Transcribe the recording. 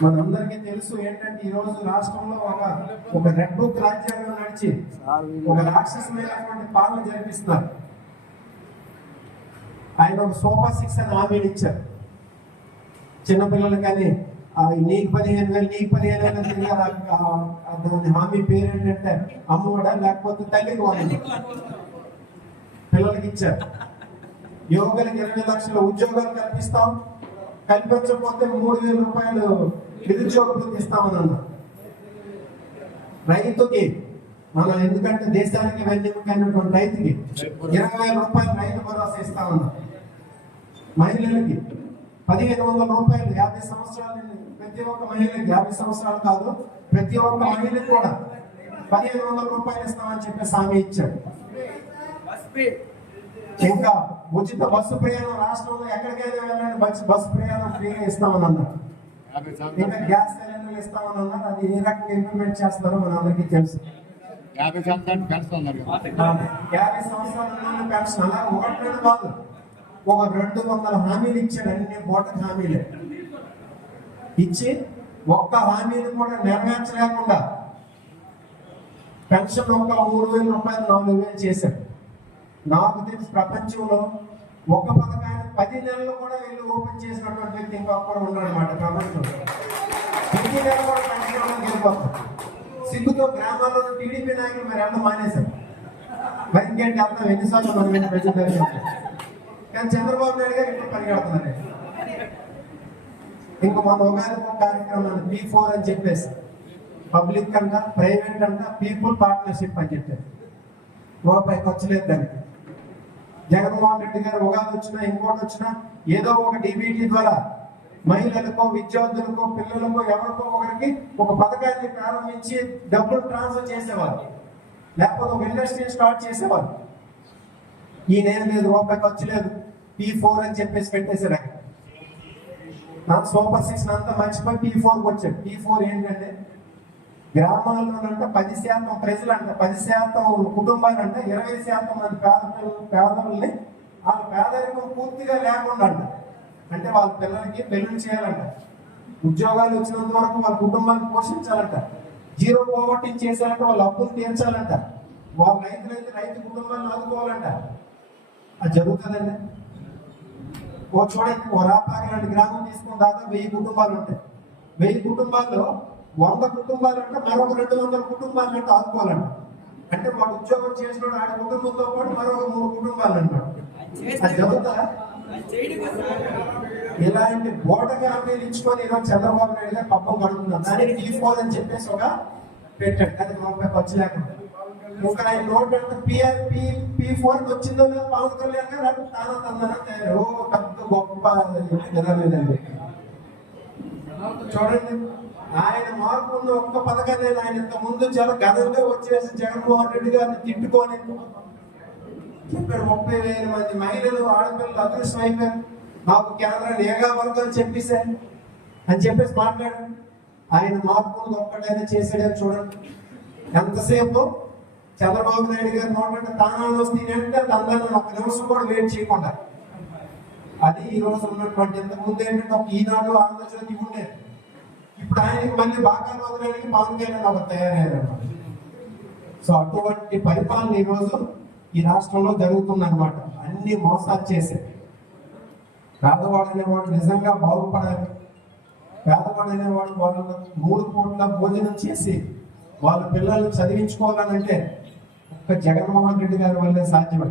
మనందరికీ తెలుసు ఏంటంటే ఈ రోజు రాష్ట్రంలో ఒక ఒక రెడ్ బుక్ రాజ్యాంగం నడిచి ఒక రాక్షసమైనటువంటి పాలన జరిపిస్తున్నారు. ఆయన ఒక సూపర్ సిక్స్ అని హామీని ఇచ్చారు. చిన్నపిల్లలు కానీ నీకు పదిహేను వేలు నీకు పదిహేను వేలు తిరిగారు. దాని హామీ పేరు ఏంటంటే అమ్మఒడా లేకపోతే తల్లికి వాళ్ళు పిల్లలకి ఇచ్చారు. యువకులకి ఇరవై లక్షల ఉద్యోగాలు కల్పిస్తాం. కల్పించకపోతే మూడు వేల రూపాయలు నిరుద్యోగ వృత్తి ఇస్తామని అన్నారు రైతుకి మనం ఎందుకంటే దేశానికి వెన్నెముకైనటువంటి రైతుకి ఇరవై వేల రూపాయలు రైతు భరోసా ఇస్తా ఇస్తామన్నారు మహిళలకి పదిహేను వందల రూపాయలు యాభై సంవత్సరాల ప్రతి ఒక్క మహిళకి యాభై సంవత్సరాలు కాదు ప్రతి ఒక్క మహిళకి కూడా పదిహేను వందల రూపాయలు ఇస్తామని చెప్పి హామీ ఇచ్చాడు. ఇంకా ఉచిత బస్సు ప్రయాణం రాష్ట్రంలో ఎక్కడికైనా వెళ్ళండి బస్సు బస్సు ప్రయాణం ఫ్రీగా ఇస్తామని అన్నారు ఇంకా గ్యాస్ అన్నారు అది ఏ రకంగా ఇంప్లిమెంట్ చేస్తారో మన అందరికీ తెలుసు. యాభై యాభై సంవత్సరాల పెన్షన్ అలా ఒకటి రెండు కాదు. ఒక రెండు వందల హామీలు ఇచ్చాడు అన్ని బోటకు హామీలే. ఇచ్చి ఒక్క హామీని కూడా నెరవేర్చలేకుండా పెన్షన్ ఒక మూడు వేల రూపాయలు నాలుగు వేలు చేశాడు. నాకు తెలిసి ప్రపంచంలో ఒక్క పథకాన్ని నెలలో నెలలు కూడా వీళ్ళు ఓపెన్ చేసినటువంటి వ్యక్తి ఇంకొకరు ఉన్నాడు అనమాట ప్రపంచంలో. ప్రతి నెల కూడా పెన్షన్ ఇవ్వడానికి సిగ్గుతో గ్రామాల్లో టీడీపీ నాయకులు మరి అన్న మానేశారు. మరి ఇంకేంటి అర్థం? ఎన్నిసార్లు మనం ప్రజలు కానీ చంద్రబాబు నాయుడు గారు ఇప్పుడు పరిగెడుతున్నారు? ఇంకో మన ఉగాది ఒక కార్యక్రమం పీ ఫోర్ అని చెప్పేసి. పబ్లిక్ అంట ప్రైవేట్ అంట పీపుల్ పార్ట్నర్షిప్ అని చెప్పారు రూపాయి ఖర్చు లేదు దానికి. జగన్మోహన్ రెడ్డి గారు ఉగాది వచ్చినా ఇంకోటి వచ్చినా ఏదో ఒక డిబిటీ ద్వారా మహిళలకో విద్యార్థులకో పిల్లలకో ఎవరికో ఒకరికి ఒక పథకాన్ని ప్రారంభించి డబ్బులు ట్రాన్స్ఫర్ చేసేవారు. లేకపోతే ఒక ఇండస్ట్రీ స్టార్ట్ చేసేవారు. ఈయనేం లేదు రూపాయి ఖర్చు లేదు. పీ ఫోర్ అని చెప్పేసి పెట్టేశారు అక్కడ నాకు సూపర్ సిక్స్ అంతా మర్చిపోయి పీ ఫోర్కి వచ్చాడు పీ ఫోర్ ఏంటంటే గ్రామాల్లోనంటే పది శాతం ప్రజలంట పది శాతం కుటుంబాలంట ఇరవై శాతం మంది పేద పిల్లలు పేదలని వాళ్ళ పేదరికం పూర్తిగా లేకుండా అంట అంటే వాళ్ళ పిల్లలకి పెళ్ళి చేయాలంట. ఉద్యోగాలు వచ్చినంత వరకు వాళ్ళ కుటుంబాన్ని పోషించాలంట. జీరో పోవర్టీ చేశారంటే వాళ్ళ అప్పులు తీర్చాలంట. వాళ్ళ రైతులైతే రైతు కుటుంబాన్ని ఆదుకోవాలంట. అది జరుగుతుందండి. ఓ చూడండి ఓ రాపాకి లాంటి గ్రామం తీసుకున్న దాదాపు వెయ్యి కుటుంబాలు ఉంటాయి. వెయ్యి కుటుంబాల్లో వంద కుటుంబాలు మరొక రెండు వందల కుటుంబాలు అంటే ఆదుకోవాలంట. అంటే వాడు ఉద్యోగం చేసిన ఆడి కుటుంబంతో పాటు మరొక మూడు కుటుంబాలు అన్నమాట అది జరుగుతుందా? ఇలాంటి బోటగా హామీలు ఇచ్చుకొని ఈరోజు చంద్రబాబు నాయుడు గారు పప్పం కడుతున్నాం దానికి తీసుకోవాలని చెప్పేసి ఒక పెట్టాడు. అది రూపాయి ఖర్చు లేకుండా. ఇంకా ఆయన నోట్ అంటే పిఆర్ పి పి ఫోర్ వచ్చిందో లేదో పవన్ కళ్యాణ్ గారు అంటే తాను తందన తయారు పెద్ద గొప్ప విధాలేదండి చూడండి ఆయన మార్పు ఉన్న ఒక్క పథకాన్ని ఆయన ఇంత ముందు చాలా ఘనంగా వచ్చేసి జగన్మోహన్ రెడ్డి గారిని తిట్టుకొని చెప్పాడు ముప్పై వేల మంది మహిళలు ఆడపిల్లలు అదృష్టం అయిపోయారు. మాకు కేంద్రం ఏగా వర్గాలు చెప్పేశారు అని చెప్పేసి మాట్లాడాడు ఆయన మార్పులు ఒక్కటైనా చేశాడని చూడండి. ఎంతసేపు చంద్రబాబు నాయుడు గారు నోట తానాలు వస్తాయంటే అందరిని ఒక్క నిమిషం కూడా వెయిట్ చేయకుండా అది ఈ రోజు ఉన్నటువంటి ఇంతకుముందు ఏంటంటే ఒక ఈనాడు ఆంధ్రజ్యోతి ఉండేది ఇప్పుడు ఆయనకి మళ్ళీ బాగా వదలడానికి పవన్ కళ్యాణ్ ఒక తయారయ్యారు సో అటువంటి పరిపాలన ఈరోజు ఈ రాష్ట్రంలో జరుగుతుందన్నమాట. అన్ని మోసాలు చేసే. పేదవాడు అనేవాడు నిజంగా బాగుపడాలి. పేదవాడు అనేవాడు వాళ్ళు మూడు పూట్ల భోజనం చేసి వాళ్ళ పిల్లల్ని చదివించుకోవాలనంటే ఒక్క జగన్మోహన్ రెడ్డి గారి వల్లే సాధ్యమే.